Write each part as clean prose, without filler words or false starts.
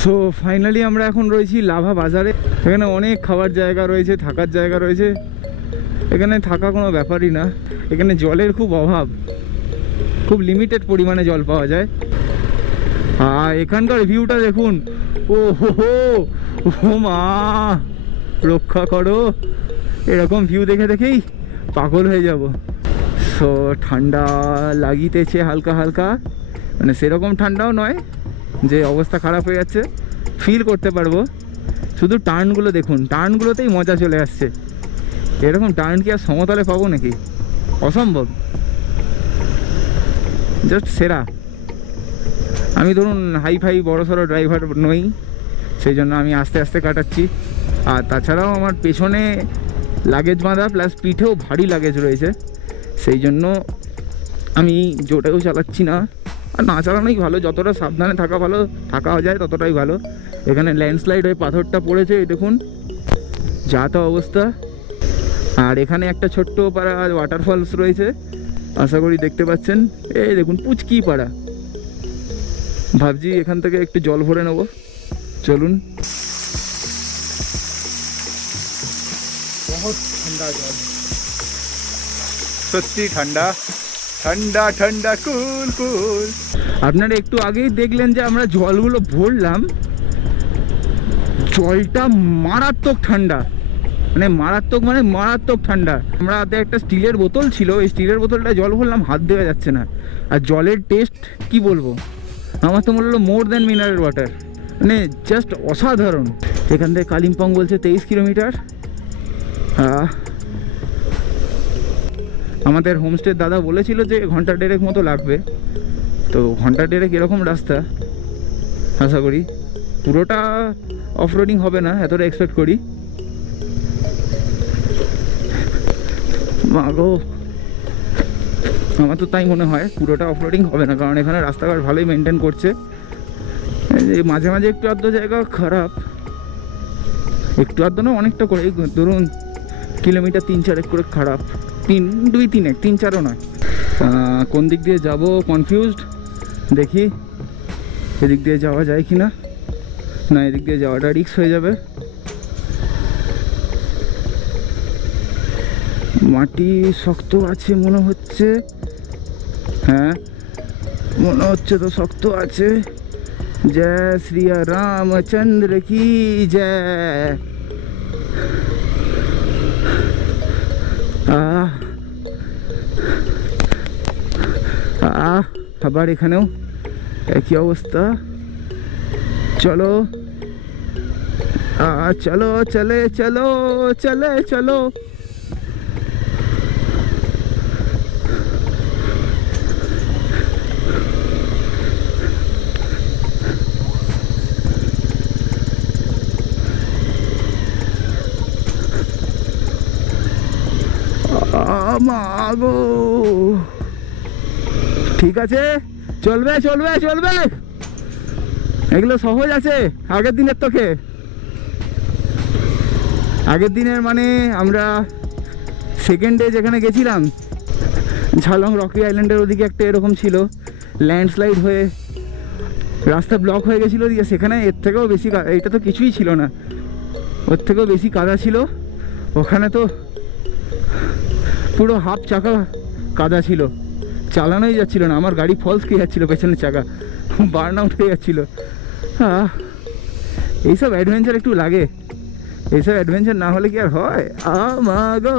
So finally আমরা এখন রয়েছি লাভা বাজারে। এখানে অনেক খাবার জায়গা রয়েছে, থাকার জায়গা রয়েছে। এখানে থাকা কোনো ব্যাপারই না। এখানে জলের খুব অভাব, খুব লিমিটেড পরিমাণে জল পাওয়া যায়। আর এখানকার ভিউটা দেখুন, ও হো ও মা রক্ষা করো, এরকম ভিউ দেখে দেখেই পাগল হয়ে যাব। সো ঠান্ডা লাগিতেছে হালকা হালকা, মানে সেরকম ঠান্ডাও নয় যে অবস্থা খারাপ হয়ে যাচ্ছে, ফিল করতে পারবো। শুধু টার্নগুলো দেখুন, টার্নগুলোতেই মজা চলে আসছে। এরকম টার্ন কি আর সমতলে পাবো নাকি? অসম্ভব, জাস্ট সেরা। আমি ধরুন হাই ফাই বড় সড়ো ড্রাইভার নই, সেই জন্য আমি আস্তে আস্তে কাটাচ্ছি। আর তাছাড়াও আমার পেছনে লাগেজ বাঁধা, প্লাস পিঠেও ভারী লাগেজ রয়েছে, সেই জন্য আমি জোরেও চালাচ্ছি না। আর না চালানোই ভালো, যতটা সাবধানে থাকা ভালো, থাকা যায় ততটাই ভালো। এখানে ল্যান্ডস্লাইড হয়ে পাথরটা পড়েছে, দেখুন যা তা অবস্থা। আর এখানে একটা ছোট্ট পাড়া ওয়াটারফলস রয়েছে, আশা করি দেখতে পাচ্ছেন। এই দেখুন পুচকি পাড়া। ভাবছি এখান থেকে একটু জল ভরে নেব, চলুন। বহুত ঠান্ডা জল, সত্যি ঠান্ডা ঠান্ডা ঠান্ডা কুল কুল। আপনারা একটু আগেই দেখলেন যে আমরা জলগুলো ভরলাম, জলটা মারাত্মক ঠান্ডা, মানে মারাত্মক ঠান্ডা। আমরা হাতে একটা স্টিলের বোতল ছিল, এই স্টিলের বোতলটা জল ভরলাম, হাত দেওয়া যাচ্ছে না। আর জলের টেস্ট কি বলবো, আমার তো মনে হলো মোর দ্যান মিনারেল ওয়াটার, মানে জাস্ট অসাধারণ। এখান থেকে কালিম্পং বলছে 23 কিলোমিটার। আমাদের হোমস্টের দাদা বলেছিল যে ঘন্টা দেড়েক মতো লাগবে, তো ঘন্টা দেড়েক এরকম রাস্তা, আশা করি পুরোটা অফ রোডিং হবে না, এতটা এক্সপেক্ট করি। মাগো, আমার তো তাই মনে হয় পুরোটা অফ রোডিং হবে না, কারণ এখানে রাস্তাঘাট ভালোই মেনটেন করছে। মাঝে মাঝে একটু আধ জায়গা খারাপ, একটু আধ না অনেকটা করে, ধরুন কিলোমিটার 3-4 করে খারাপ, 2-3 3-4ও নয়। কোন দিক দিয়ে যাব কনফিউজড, দেখি এদিক দিয়ে যাওয়া যায় কি না। না, এদিক দিয়ে যাওয়াটা রিস্ক হয়ে যাবে। মাটি শক্ত আছে মনে হচ্ছে, হ্যাঁ মনে হচ্ছে তো শক্ত আছে। জয় শ্রী রামচন্দ্র কি জয়। আবার এখানেও একই অবস্থা। চলো চলো চলে চলো চলে চলো। মাগো, ঠিক আছে, চলবে চলবে চলবে, এগুলো সহজ আছে আগের দিনের তোকে। আগের দিনের মানে আমরা সেকেন্ড ডে যেখানে গেছিলাম, ঝালং রকি আইল্যান্ডের ওদিকে একটা এরকম ছিল, ল্যান্ডস্লাইড হয়ে রাস্তা ব্লক হয়ে গেছিলো। দিয়ে সেখানে এর থেকেও বেশি, এইটা তো কিছুই ছিল না, ওর থেকেও বেশি কাদা ছিল। ওখানে তো পুরো হাফ চাকা কাদা ছিল, চালানোই যাচ্ছিল না। আমার গাড়ি ফলস খেয়ে যাচ্ছিলো, পেছনের চাকা বার্ন আউট হয়ে যাচ্ছিলো। এইসব অ্যাডভেঞ্চার একটু লাগে, এইসব অ্যাডভেঞ্চার না হলে কি আর হয়। মাগো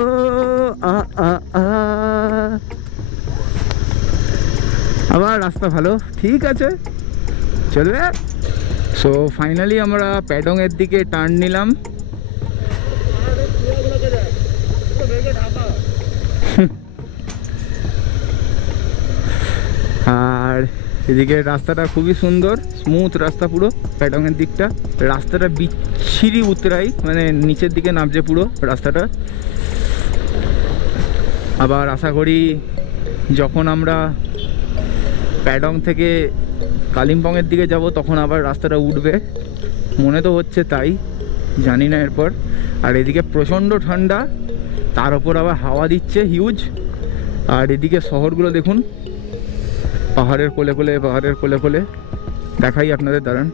আবার রাস্তা ভালো, ঠিক আছে চলবে। সো ফাইনালি আমরা প্যাডংয়ের দিকে টার্ন নিলাম। আর এদিকে রাস্তাটা খুবই সুন্দর, স্মুথ রাস্তা পুরো প্যাডংয়ের দিকটা। রাস্তাটা বিচ্ছিরি উতরাই, মানে নিচের দিকে নামছে পুরো রাস্তাটা। আবার আশা করি যখন আমরা প্যাডং থেকে কালিম্পংয়ের দিকে যাব তখন আবার রাস্তাটা উঠবে, মনে তো হচ্ছে তাই, জানি না এরপর। আর এদিকে প্রচণ্ড ঠান্ডা, তার ওপর আবার হাওয়া দিচ্ছে হিউজ। আর এদিকে শহরগুলো দেখুন, পাহাড়ের কোলে কোলে, পাহাড়ের কোলে কোলে। দেখাই আপনাদের, দাঁড়ান।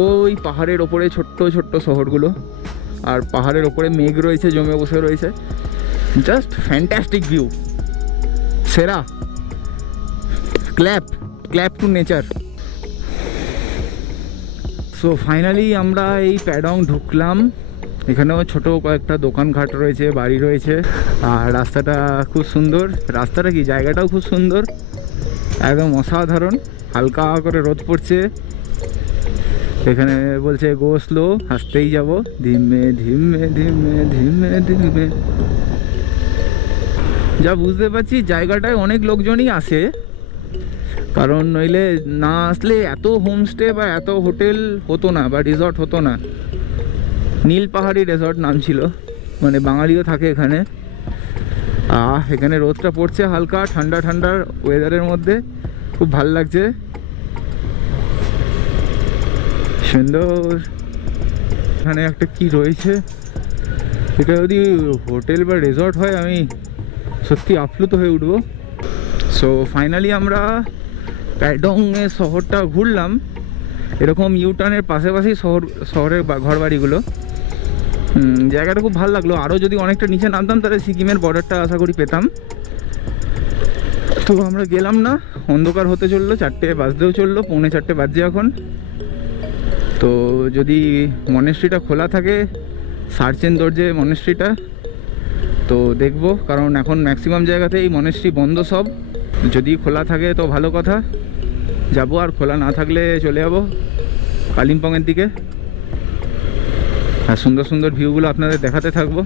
ওই পাহাড়ের ওপরে ছোট্ট ছোট্ট শহরগুলো, আর পাহাড়ের ওপরে মেঘ রয়েছে, জমে বসে রয়েছে। জাস্ট ফ্যান্টাস্টিক ভিউ, সেরা। Clap two nature. So finally আমরা এই প্যাডং ঢুকলাম। এখানেও ছোট কয়েকটা দোকানঘাট রয়েছে, বাড়ি রয়েছে, আর রাস্তাটা খুব সুন্দর। রাস্তাটা কি, জায়গাটাও খুব সুন্দর, একদম অসাধারণ। হালকা করে রোদ পড়ছে। এখানে বলছে গো স্লো, হাসতেই যাব, ধীমে ধীমে ধীমে ধীমে ধীমে। যা বুঝতে পারছি জায়গাটায় অনেক লোকজনই আসে, কারণ নইলে না আসলে এত হোমস্টে বা এত হোটেল হতো না, বা রিসর্ট হতো না। নীল পাহাড়ি রিসর্ট নাম ছিল, মানে বাঙালিও থাকে এখানে। এখানে রোদটা পড়ছে হালকা, ঠান্ডা ঠান্ডার ওয়েদারের মধ্যে, খুব ভাল লাগছে, সুন্দর। এখানে একটা কি রয়েছে, এটা যদি হোটেল বা রিসর্ট হয় আমি সত্যি আপ্লুত হয়ে উঠবো। সো ফাইনালি আমরা প্যাডংয়ের শহরটা ঘুরলাম। এরকম ইউটার্নের পাশাপাশি শহরের ঘর বাড়িগুলো, জায়গাটা খুব ভালো লাগলো। আরও যদি অনেকটা নিচে নামতাম তাহলে সিকিমের বর্ডারটা আশা করি পেতাম। তো আমরা গেলাম না, অন্ধকার হতে চললো, 4টে বাজতেও চললো, 3:45 বাজছে এখন। তো যদি মনেস্ট্রিটা খোলা থাকে, সার্চেন দরজে মনেস্ট্রিটা, তো দেখবো, কারণ এখন ম্যাক্সিমাম জায়গাতেই মনেস্ট্রি বন্ধ সব। যদি খোলা থাকে তো ভালো কথা, যাবো, আর খোলা না থাকলে চলে যাবো কালিম্পংয়ের দিকে, আর সুন্দর সুন্দর ভিউগুলো আপনাদের দেখাতে থাকবো।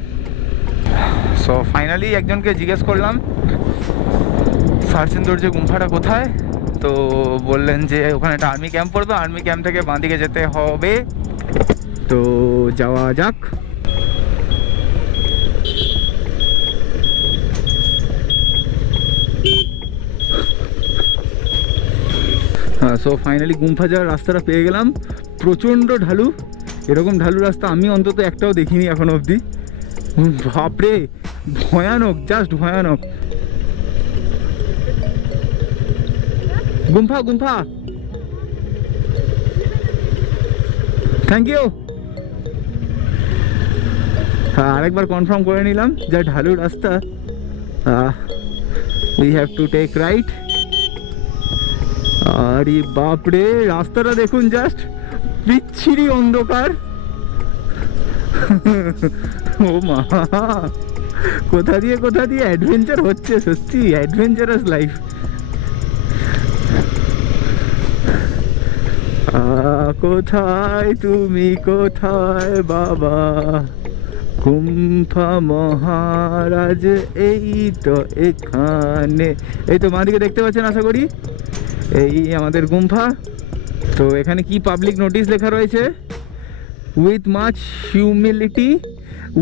সো ফাইনালি একজনকে জিজ্ঞেস করলাম সার্চেন দরজে গুম্ফাটা কোথায়, তো বললেন যে ওখানে একটা আর্মি ক্যাম্প পড়বে, আর্মি ক্যাম্প থেকে বাঁ দিকে যেতে হবে। তো যাওয়া যাক। সো ফাইনালি গুম্ফা যাওয়ার রাস্তাটা পেয়ে গেলাম। প্রচণ্ড ঢালু, এরকম ঢালু রাস্তা আমি অন্তত একটাও দেখিনি এখনো অবধি। বাপরে, ভয়ানক, জাস্ট ভয়ানক। গুম্ফা গুম্ফা, থ্যাংক ইউ। আরেকবার কনফার্ম করে নিলাম, যা ঢালু রাস্তা, we have to take right. আরে বাপরে, রাস্তাটা দেখুন, জাস্ট বিচ্ছিরি অন্ধকার। ও মা, কোথা দিয়ে অ্যাডভেঞ্চার হচ্ছে, সত্যি অ্যাডভেঞ্চারাস লাইফ। কোথায় তুমি, কোথায় বাবা গুম্ফা মহারাজ, এই তো এখানে। এই তো মাদিকে দেখতে পাচ্ছেন আশা করি, এই আমাদের গুম্ফা। তো এখানে কি পাবলিক নোটিশ লেখা রয়েছে, with much humility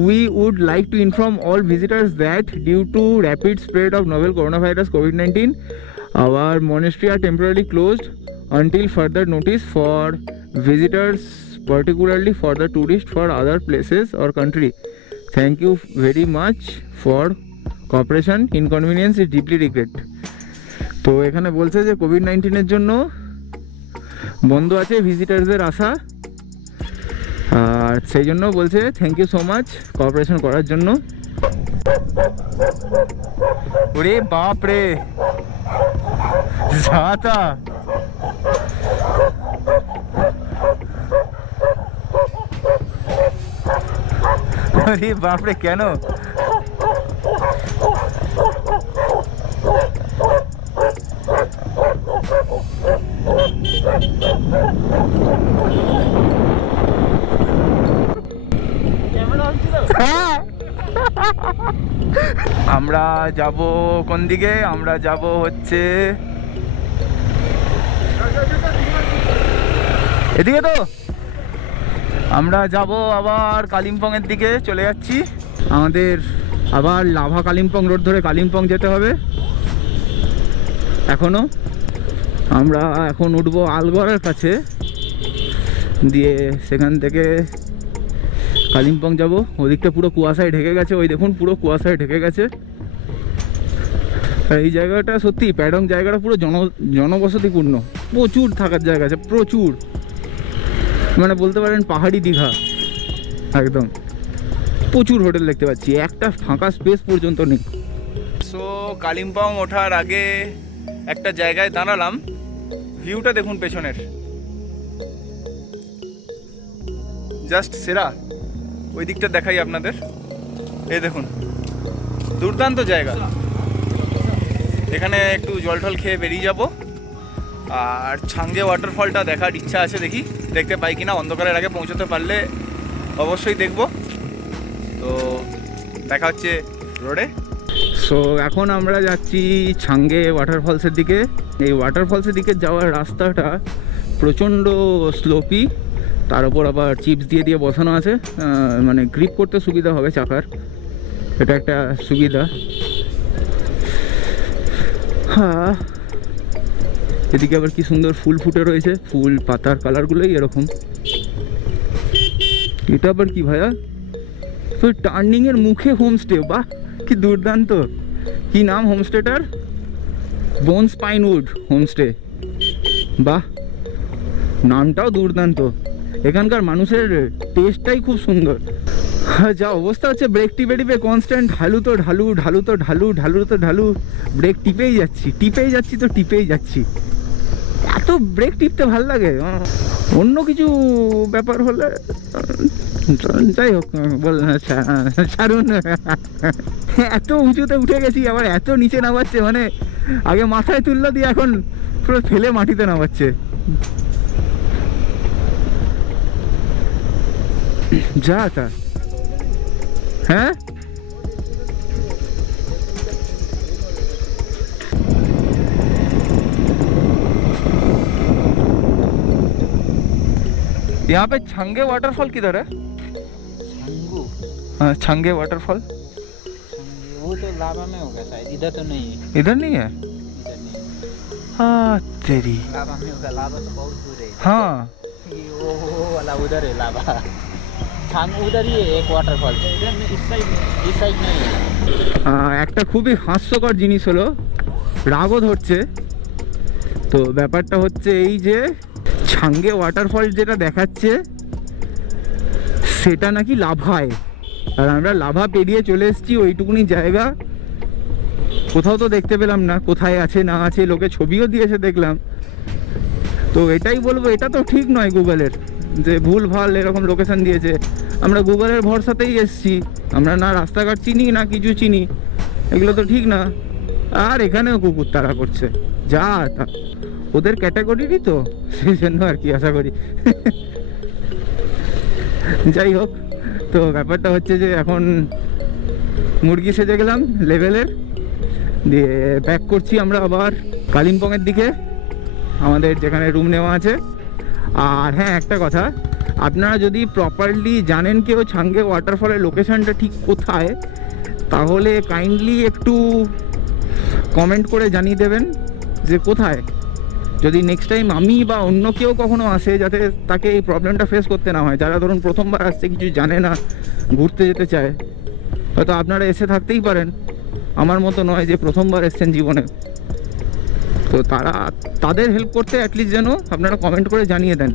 we would like to inform all visitors that due to rapid spread of novel coronavirus COVID-19 our monastery are temporarily closed until further notice for visitors, particularly for the tourists for other places or country. Thank you very much for cooperation. Inconvenience is deeply regret. তো এখানে বলছে যে COVID-19 জন্য বন্ধ আছে ভিজিটার্সদের আসা, আর সেই জন্য বলছে thank you so much cooperation করার জন্য। ওরে বাপ রে, যাতা আরে বাপ রে, কেন? আমরা যাব কোন দিকে? আমরা যাব হচ্ছে এদিকে। তো আমরা যাব আবার কালিম্পংয়ের দিকে চলে যাচ্ছি। আমাদের আবার লাভা কালিম্পং রোড ধরে কালিম্পং যেতে হবে। এখনো আমরা এখন উঠবো আলগড়ের কাছে, দিয়ে সেখান থেকে কালিম্পং যাব। ওদিকটা পুরো কুয়াশায় ঢেকে গেছে, ওই দেখুন পুরো কুয়াশায় ঢেকে গেছে। এই জায়গাটা সত্যি, প্যাডং জায়গাটা পুরো জনবসতিপূর্ণ, প্রচুর থাকার জায়গা আছে, প্রচুর। মানে বলতে পারেন পাহাড়ি দীঘা একদম। প্রচুর হোটেল দেখতে পাচ্ছি, একটা ফাঁকা স্পেস পর্যন্ত নেই। সো কালিম্পং ওঠার আগে একটা জায়গায় দাঁড়ালাম, ভিউটা দেখুন পেছনের, জাস্ট সেরা। ওই দিকটা দেখাই আপনাদের, এই দেখুন দুর্দান্ত জায়গা। এখানে একটু জল টল খেয়ে বেরিয়ে যাব, আর ছাঙ্গে ওয়াটারফলটা দেখার ইচ্ছা আছে, দেখি দেখতে পাই কিনা। অন্ধকারের আগে পৌঁছতে পারলে অবশ্যই দেখব। তো দেখা হচ্ছে রোডে। সো এখন আমরা যাচ্ছি ছাঙ্গে ওয়াটারফলসের দিকে। এই ওয়াটারফলসের দিকে যাওয়ার রাস্তাটা প্রচণ্ড স্লোপি, তার উপর আবার চিপস দিয়ে দিয়ে বসানো আছে, মানে গ্রিপ করতে সুবিধা হবে চাকার, এটা একটা সুবিধা। হ্যাঁ, এদিকে আবার কি সুন্দর ফুল ফুটে রয়েছে, ফুল পাতার কালারগুলোই এরকম। এটা আবার কি ভাইয়া? তো টার্নিং এর মুখে হোমস্টে, বাহ কি দুর্দান্ত। কি নাম হোমস্টেটার? Bones pinewood homestay. বাহ, নামটাও দুর্দান্ত। এখানকার মানুষের টেস্টটাই খুব সুন্দর। যা অবস্থা হচ্ছে, ব্রেক টিপে টিপে কনস্ট্যান্ট ঢালু তো ঢালু, ঢালু তো ঢালু, ঢালু তো ঢালু, ব্রেক টিপেই যাচ্ছি, টিপেই যাচ্ছি তো টিপেই যাচ্ছি। এত ব্রেক টিপতে ভাল লাগে। অন্য কিছু ব্যাপার হলে যাই হোক, বললেন ছাড়ুন। এত উঁচুতে উঠে গেছি, আবার এত নিচে নামাচ্ছে, মানে আগে মাথায় তুললো দিয়ে এখন পুরো ফেলে মাটিতে নামাচ্ছে। যা তা। হ্যাঁ, यहाँ पे छंगे वाटरफॉल किधर है? छंगू? हाँ, छंगे वाटरफॉल वो तो लावा में होगा शायद, इधर तो नहीं है। इधर नहीं है? इधर नहीं है। हाँ तेरी, लावा में होगा, लावा तो बहुत दूर है। हाँ वो वाला उधर है लावा। छांग उधर ही है एक वाटरफॉल, इधर नहीं, इस साइड नहीं है। একটা খুবই হাস্যকর জিনিস হলো, রাগও ধরছে। তো ব্যাপারটা হচ্ছে এই যে ছাঙ্গে ওয়াটারফল যেটা দেখাচ্ছে সেটা নাকি লাভায়, আর আমরা লাভা পেরিয়ে চলে এসেছি ওইটুকুনি জায়গা। কোথাও তো দেখতে পেলাম না কোথায় আছে না আছে, লোকে ছবিও দিয়েছে দেখলাম। তো এটাই বলবো, এটা তো ঠিক নয় গুগলের, যে ভুল ভাল এরকম লোকেশন দিয়েছে। আমরা গুগলের ভরসাতেই এসছি, আমরা না রাস্তাঘাট চিনি না কিছু চিনি, এগুলো তো ঠিক না। আর এখানেও কুকুর তাড়া করছে, যা তা ওদের ক্যাটাগরিরই তো, সেই জন্য আর কি আশা করি। যাই হোক, তো ব্যাপারটা হচ্ছে যে এখন মুরগি সেজে গেলাম লেভেলের, দিয়ে ব্যাক করছি আমরা আবার কালিম্পংয়ের দিকে, আমাদের যেখানে রুম নেওয়া আছে। আর হ্যাঁ, একটা কথা, আপনারা যদি প্রপারলি জানেন কেউ ছাঙ্গে ওয়াটারফলের লোকেশনটা ঠিক কোথায়, তাহলে কাইন্ডলি একটু কমেন্ট করে জানিয়ে দেবেন যে কোথায়, যদি নেক্সট টাইম আমি বা অন্য কেউ কখনো আসে যাতে তাকে এই প্রবলেমটা ফেস করতে না হয়। যারা ধরুন প্রথমবার আসছে, কিছু জানে না, ঘুরতে যেতে চায়, হয়তো আপনারা এসে থাকতেই পারেন, আমার মতো নয় যে প্রথমবার এসছেন জীবনে। তো তাদের হেল্প করতে অ্যাটলিস্ট যেন আপনারা কমেন্ট করে জানিয়ে দেন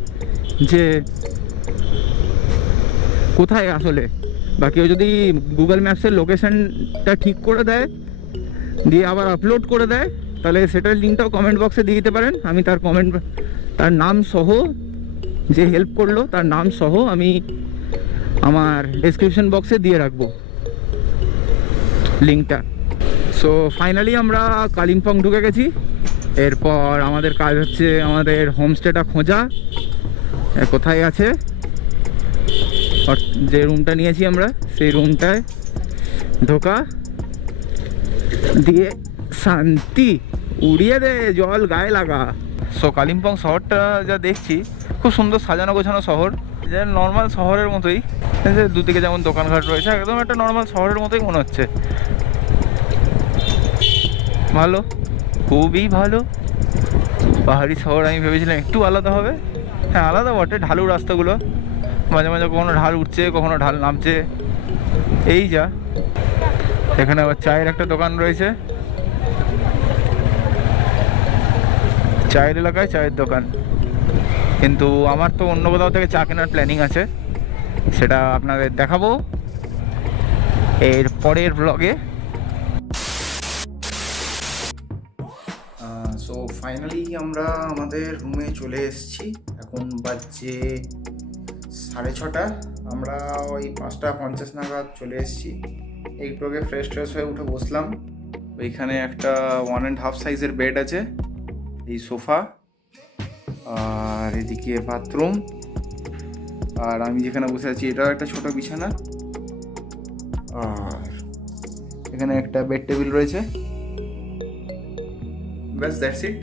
যে কোথায় আসলে। বা কেউ যদি গুগল ম্যাপসের লোকেশনটা ঠিক করে দেয়, দিয়ে আবার আপলোড করে দেয়, তাহলে সেটার লিঙ্কটাও কমেন্ট বক্সে দিয়ে দিতে পারেন। আমি তার নাম সহ, যে হেল্প করলো তার নাম সহ আমি আমার ডেসক্রিপশন বক্সে দিয়ে রাখবো লিঙ্কটা। সো ফাইনালি আমরা কালিম্পং ঢুকে গেছি। এরপর আমাদের কাজ হচ্ছে আমাদের হোমস্টেটা খোঁজা, কোথায় আছে। যে রুমটা নিয়েছি আমরা, সেই রুমটায় ঢোকা, দিয়ে শান্তি উড়িয়ে দে, জল গায়ে লাগা। সো কালিম্পং শহরটা যা দেখছি, খুব সুন্দর সাজানো গোছানো শহর, যে নর্মাল শহরের মতোই, দুদিকে যেমন দোকানঘাট রয়েছে, একদম একটা নর্মাল শহরের মতোই মনে হচ্ছে। ভালো, খুবই ভালো। পাহাড়ি শহর, আমি ভেবেছিলাম একটু আলাদা হবে। হ্যাঁ, আলাদা বটে, ঢালু রাস্তাগুলো, মাঝে মাঝে কখনো ঢাল উঠছে কখনো ঢাল নামছে, এই যা। এখানে আবার চায়ের একটা দোকান রয়েছে, চায়ের এলাকায় চায়ের দোকান। কিন্তু আমার তো অন্য কোথাও থেকে চা কেনার প্ল্যানিং আছে, সেটা আপনাদের দেখাবো এর পরের ব্লগে। সো ফাইনালি আমরা আমাদের রুমে চলে এসেছি। এখন বাজছে 6:30। আমরা ওই 5:50 নাগাদ চলে এসেছি। একটু আগে ফ্রেশ হয়ে উঠে বসলাম। ওইখানে একটা 1.5 সাইজের বেড আছে, এই সোফা, আর এদিকে বাথরুম, আর আমি যেখানে বসে আছি এটাও একটা ছোট বিছানা, আর এখানে একটা বেড টেবিল রয়েছে। ব্যাস, দ্যাটস ইট।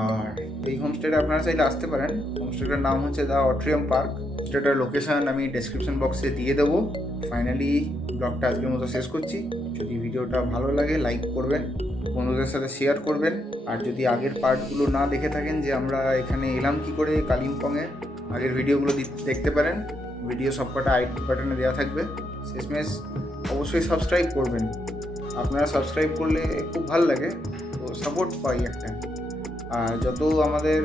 আর এই হোমস্টেটা আপনারা চাইলে আসতে পারেন। হোমস্টেটার নাম হচ্ছে দ্য অট্রিয়াম পার্ক। হোমস্টেটার লোকেশান আমি ডেসক্রিপশন বক্সে দিয়ে দেবো। ফাইনালি ব্লগটা আজকের মতো শেষ করছি। যদি ভিডিওটা ভালো লাগে লাইক করবেন, বন্ধুদের সাথে শেয়ার করবেন, আর যদি আগের পার্টগুলো না দেখে থাকেন যে আমরা এখানে এলাম কি করে কালিম্পংয়ে, আগের ভিডিওগুলো দেখতে পারেন। ভিডিও সবকটা আই বাটনে দেওয়া থাকবে। শেষমেশ অবশ্যই সাবস্ক্রাইব করবেন। আপনারা সাবস্ক্রাইব করলে খুব ভালো লাগে, তো সাপোর্ট পাই একটা। আর যত আমাদের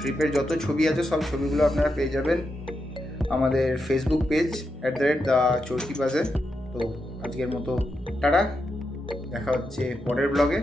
ট্রিপের যত ছবি আছে সব ছবিগুলো আপনারা পেয়ে যাবেন আমাদের ফেসবুক পেজ @দ্য চরকি বাজার। তো আজকের মতো টাটা, দেখা হচ্ছে পরের ব্লগে।